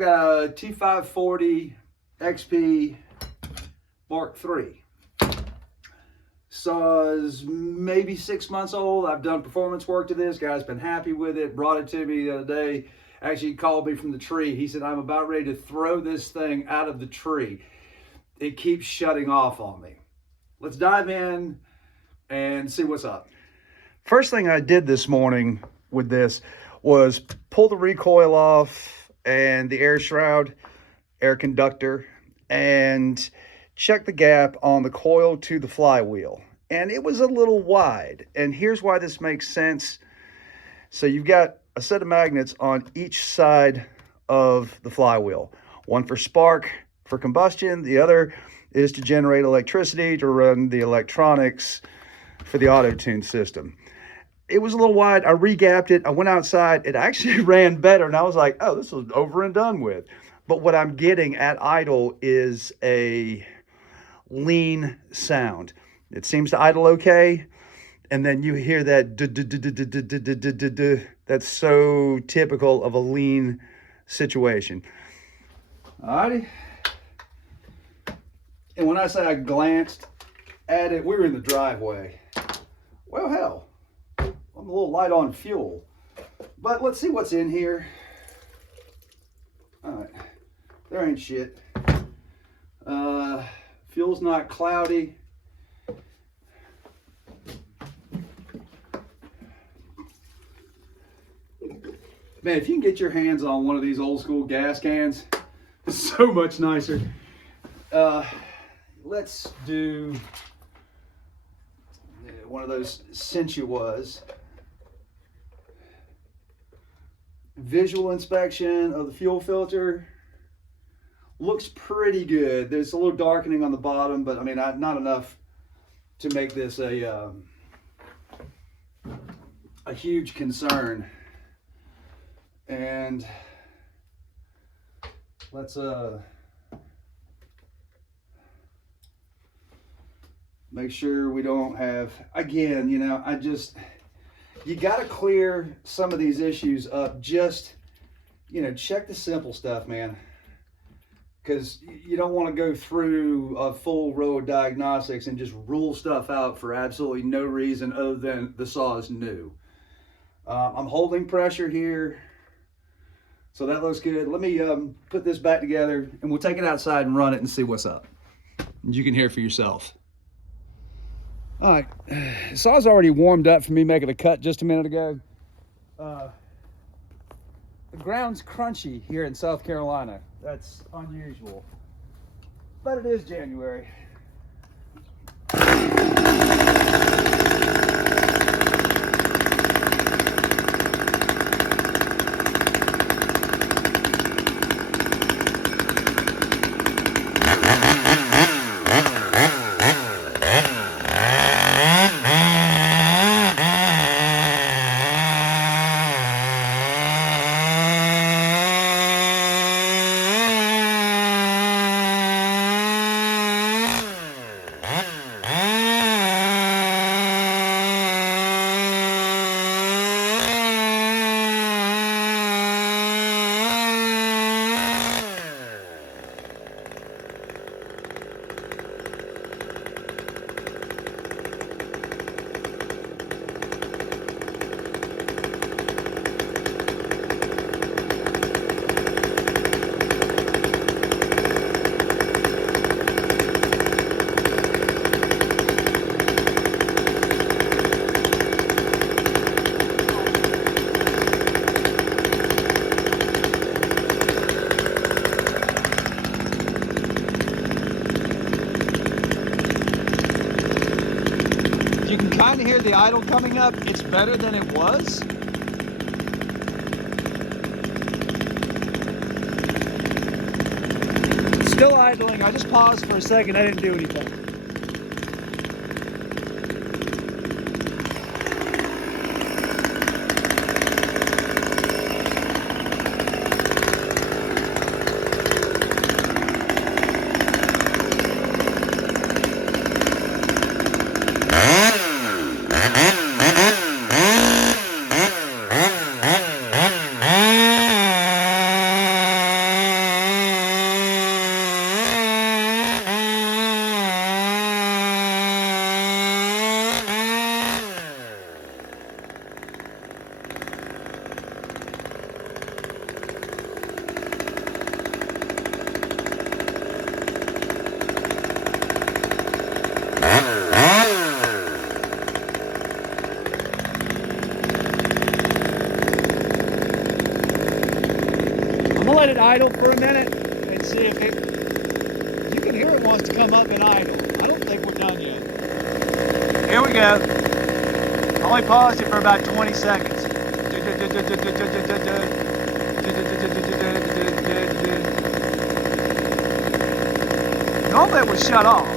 I've got a T540xp Mark III. Saw's maybe 6 months old. I've done performance work to this. Guy's been happy with it. Brought it to me the other day. Actually, he called me from the tree. He said, I'm about ready to throw this thing out of the tree. It keeps shutting off on me. Let's dive in and see what's up. First thing I did this morning with this was pull the recoil off and the air shroud, air conductor, and check the gap on the coil to the flywheel. And it was a little wide. And here's why this makes sense. So you've got a set of magnets on each side of the flywheel. One for spark, for combustion. The other is to generate electricity to run the electronics for the auto-tune system. It was a little wide. I re-gapped it. I went outside. It actually ran better. And I was like, oh, this was over and done with. But what I'm getting at idle is a lean sound. It seems to idle okay. And then you hear that that's so typical of a lean situation. Alrighty. And when I say I glanced at it, we were in the driveway. Well, hell, I'm a little light on fuel. But let's see what's in here. All right, there ain't shit. Fuel's not cloudy. Man, if you can get your hands on one of these old school gas cans, it's so much nicer. Let's do one of those Sensuas. Visual inspection of the fuel filter. Looks pretty good. There's a little darkening on the bottom, but I mean, not enough to make this a huge concern. And let's make sure we don't have, again, you know, you got to clear some of these issues up. Just, you know, check the simple stuff, man. Because you don't want to go through a full row of diagnostics and just rule stuff out for absolutely no reason other than the saw is new. I'm holding pressure here, so that looks good. Let me put this back together, and we'll take it outside and run it and see what's up. You can hear for yourself. All right, the saw's already warmed up for me making a cut just a minute ago. The ground's crunchy here in South Carolina. That's unusual, but it is January. You can kind of hear the idle coming up. It's better than it was. Still idling. I just paused for a second. I didn't do anything. let it idle for a minute and see if it, you can hear it wants to come up and idle. I don't think we're done yet. Here we go. I only paused it for about 20 seconds. Normally it would shut off.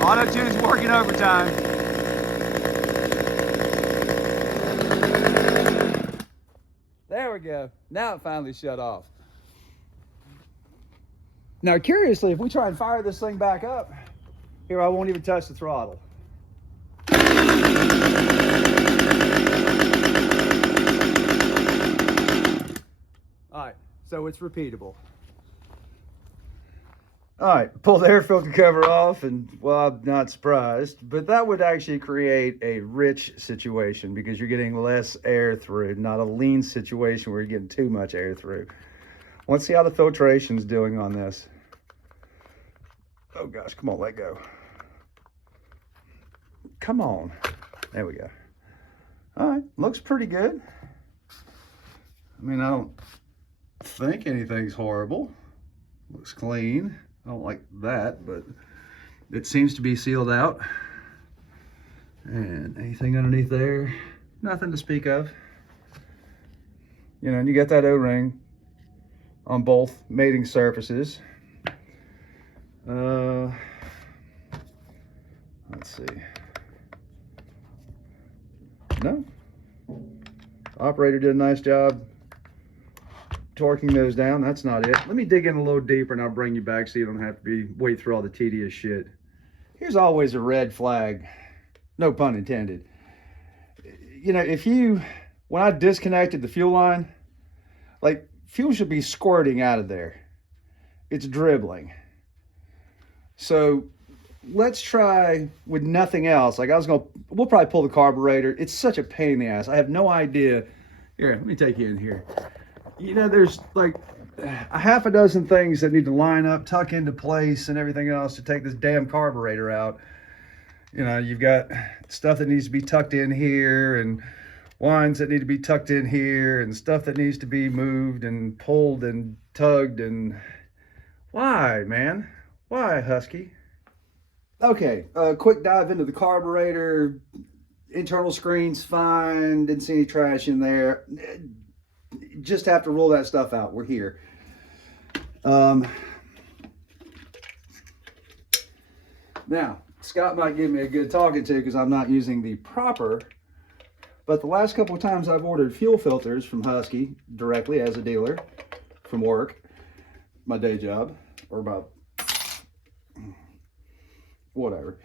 Auto-tune's working overtime. There we go. Now it finally shut off. Now, curiously, if we try and fire this thing back up, here, I won't even touch the throttle. All right, so it's repeatable. All right, pull the air filter cover off, and well, I'm not surprised, but that would actually create a rich situation because you're getting less air through, not a lean situation where you're getting too much air through. Let's see how the filtration's doing on this. Oh gosh, come on, let go. Come on. There we go. All right, looks pretty good. I mean, I don't think anything's horrible. Looks clean. I don't like that, but it seems to be sealed out. And anything underneath there, nothing to speak of. You know, and you got that O-ring on both mating surfaces. Let's see. No. Operator did a nice job torquing those down. That's not it. Let me dig in a little deeper and I'll bring you back so you don't have to wait through all the tedious shit. Here's always a red flag. No pun intended. You know, when I disconnected the fuel line, like, fuel should be squirting out of there. It's dribbling. So let's try with nothing else. Like, we'll probably pull the carburetor. It's such a pain in the ass. I have no idea. Here, let me take you in here. You know, there's like a half a dozen things that need to line up, tuck into place and everything else to take this damn carburetor out. You know, you've got stuff that needs to be tucked in here and winds that need to be tucked in here and stuff that needs to be moved and pulled and tugged. And why, man? Why, Husky? Okay, quick dive into the carburetor. Internal screen's fine. Didn't see any trash in there. Just have to rule that stuff out. We're here. Now, Scott might give me a good talking to because I'm not using the proper, but the last couple of times I've ordered fuel filters from Husky directly as a dealer from work, my day job, or about whatever.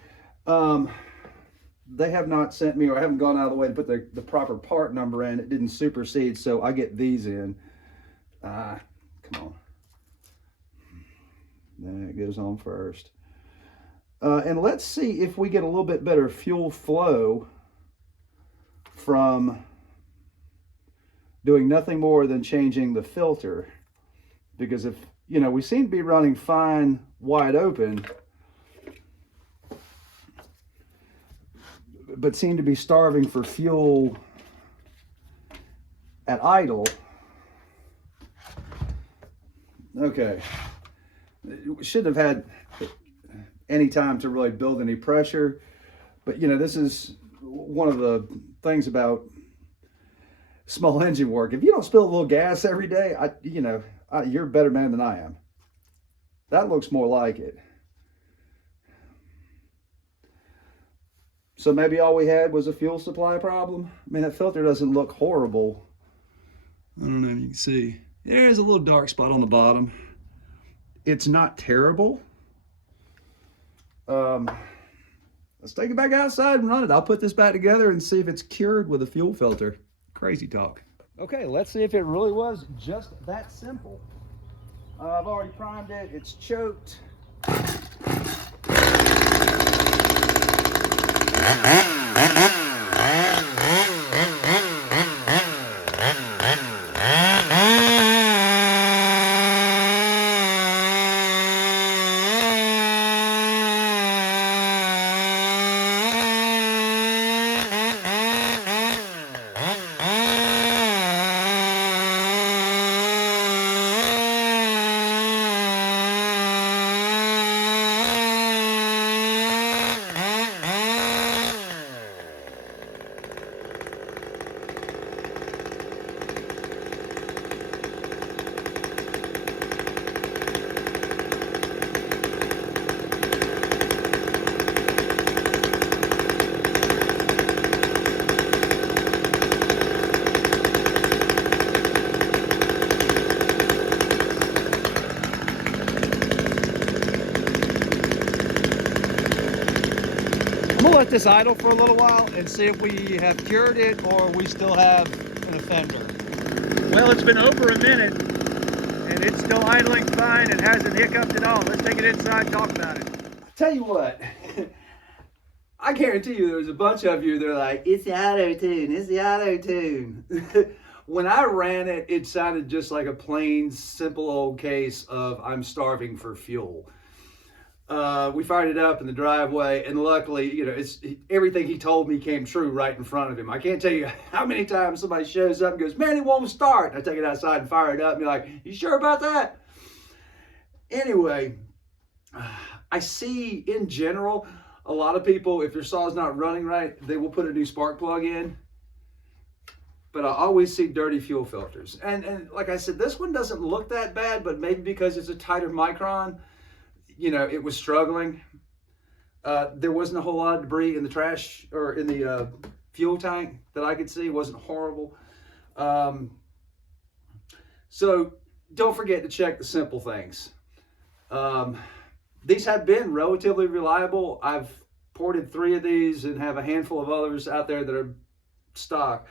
They have not sent me, or I haven't gone out of the way to put the proper part number in. It didn't supersede, so I get these in. Come on. That goes on first. And let's see if we get a little bit better fuel flow from doing nothing more than changing the filter. Because if, you know, we seem to be running fine wide open, but seem to be starving for fuel at idle. Okay, we shouldn't have had any time to really build any pressure, but you know, this is one of the things about small engine work. If you don't spill a little gas every day, you're a better man than I am. That looks more like it. So maybe all we had was a fuel supply problem. I mean, that filter doesn't look horrible. I don't know if you can see. There's a little dark spot on the bottom. It's not terrible. Let's take it back outside and run it. I'll put this back together and see if it's cured with a fuel filter. Crazy talk. Okay, let's see if it really was just that simple. I've already primed it. It's choked. this idle for a little while and see if we have cured it or we still have an offender. Well, it's been over a minute and it's still idling fine and hasn't hiccuped at all. Let's take it inside and talk about it. Tell you what, I guarantee you there's a bunch of you that are like, it's the auto-tune, it's the auto-tune. When I ran it, it sounded just like a plain, simple old case of I'm starving for fuel. We fired it up in the driveway, and luckily, you know, everything he told me came true right in front of him. I can't tell you how many times somebody shows up and goes, man, it won't start. I take it outside and fire it up and be like, you sure about that? Anyway, I see in general, a lot of people, if their saw's not running right, they will put a new spark plug in. But I always see dirty fuel filters. And like I said, this one doesn't look that bad, but maybe because it's a tighter micron, you know, it was struggling. There wasn't a whole lot of debris in the trash or in the fuel tank that I could see. It wasn't horrible. So don't forget to check the simple things. These have been relatively reliable. I've ported 3 of these and have a handful of others out there that are stock.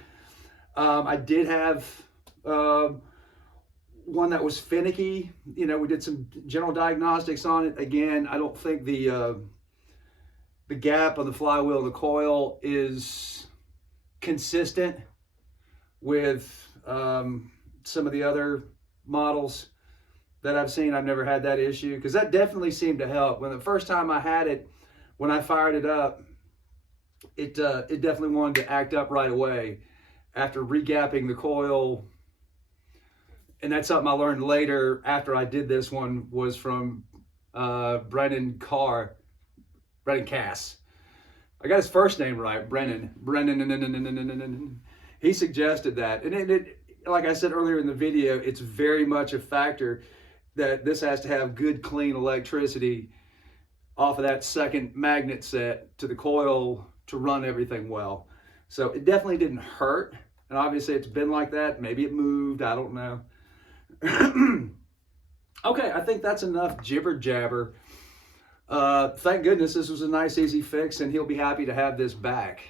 I did have one that was finicky. You know, we did some general diagnostics on it. Again, I don't think the gap on the flywheel and the coil is consistent with some of the other models that I've seen. I've never had that issue, because that definitely seemed to help. When the first time I had it, when I fired it up, it definitely wanted to act up right away after regapping the coil. And that's something I learned later after I did this one, was from Brennan Cass. I got his first name right, Brennan. He suggested that. And it, like I said earlier in the video, it's very much a factor that this has to have good, clean electricity off of that second magnet set to the coil to run everything well. So it definitely didn't hurt. And obviously it's been like that. Maybe it moved, I don't know. Okay, I think that's enough jibber jabber. Thank goodness this was a nice, easy fix, and he'll be happy to have this back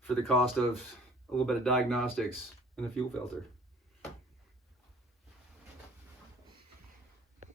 for the cost of a little bit of diagnostics and a fuel filter.